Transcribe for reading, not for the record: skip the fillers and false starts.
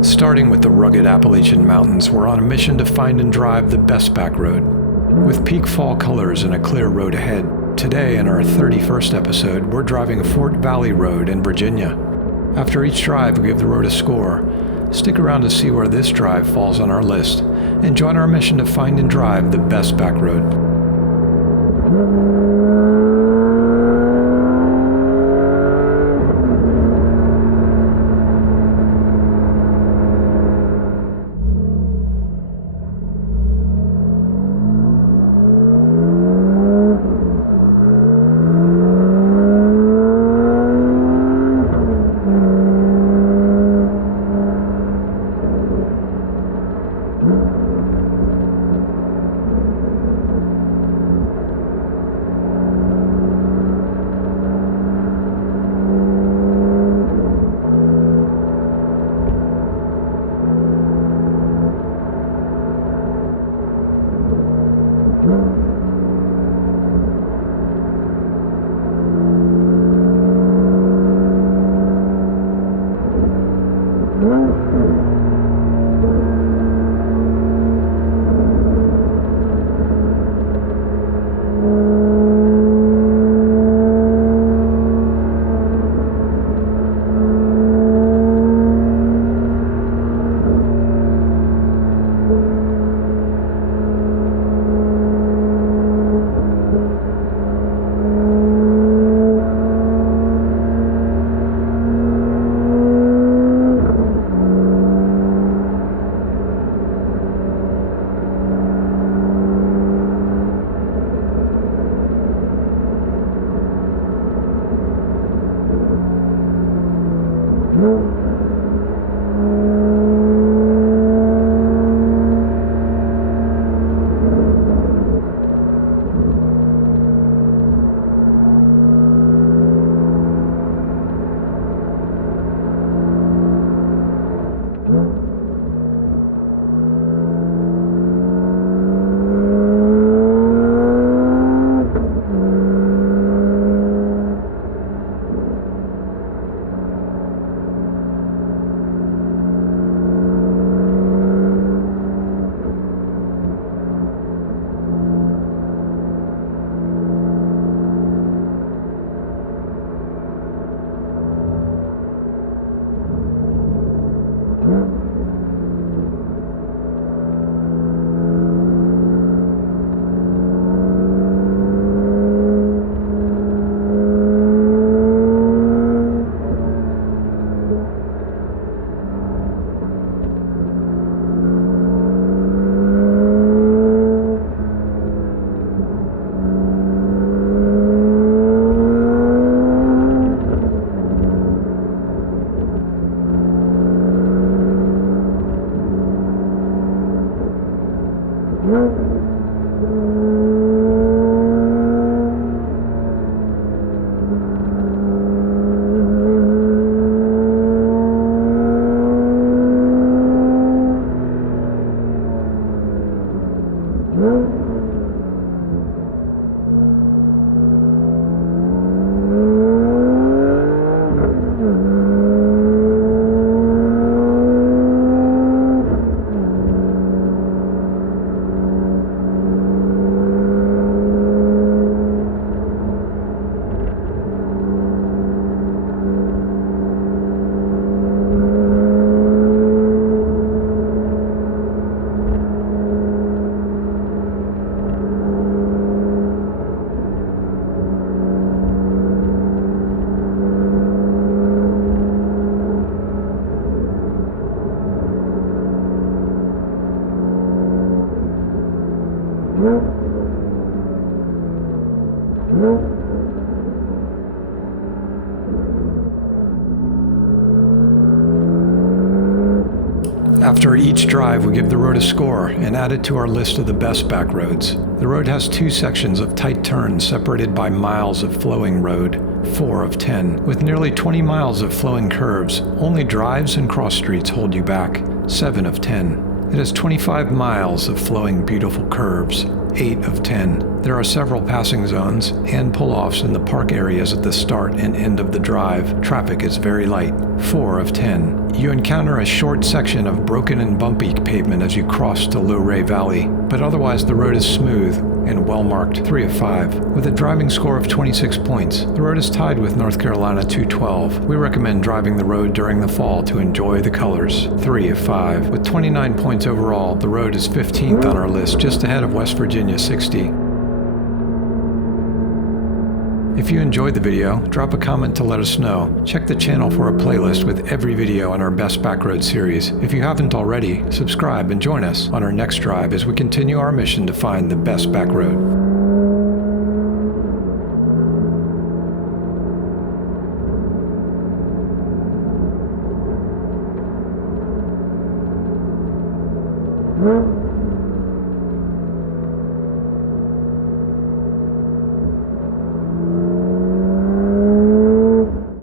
Starting with the rugged Appalachian Mountains, we're on a mission to find and drive the best back road. With peak fall colors and a clear road ahead, today in our 31st episode, we're driving Fort Valley Road in Virginia. After each drive, we give the road a score. Stick around to see where this drive falls on our list, and join our mission to find and drive the best back road. After each drive, we give the road a score and add it to our list of the best back roads. The road has 2 sections of tight turns separated by miles of flowing road, 4 of 10. With nearly 20 miles of flowing curves, only drives and cross streets hold you back, 7 of 10. It has 25 miles of flowing beautiful curves, 8 of 10. There are several passing zones and pull-offs in the park areas at the start and end of the drive. Traffic is very light, 4 of 10. You encounter a short section of broken and bumpy pavement as you cross to Low-Ray Valley, but otherwise the road is smooth and well-marked, 3 of 5. With a driving score of 26 points, the road is tied with North Carolina 212. We recommend driving the road during the fall to enjoy the colors, 3 of 5. With 29 points overall, the road is 15th on our list, just ahead of West Virginia 60. If you enjoyed the video, drop a comment to let us know. Check the channel for a playlist with every video on our Best Backroad series. If you haven't already, subscribe and join us on our next drive as we continue our mission to find the best backroad. Mm-hmm.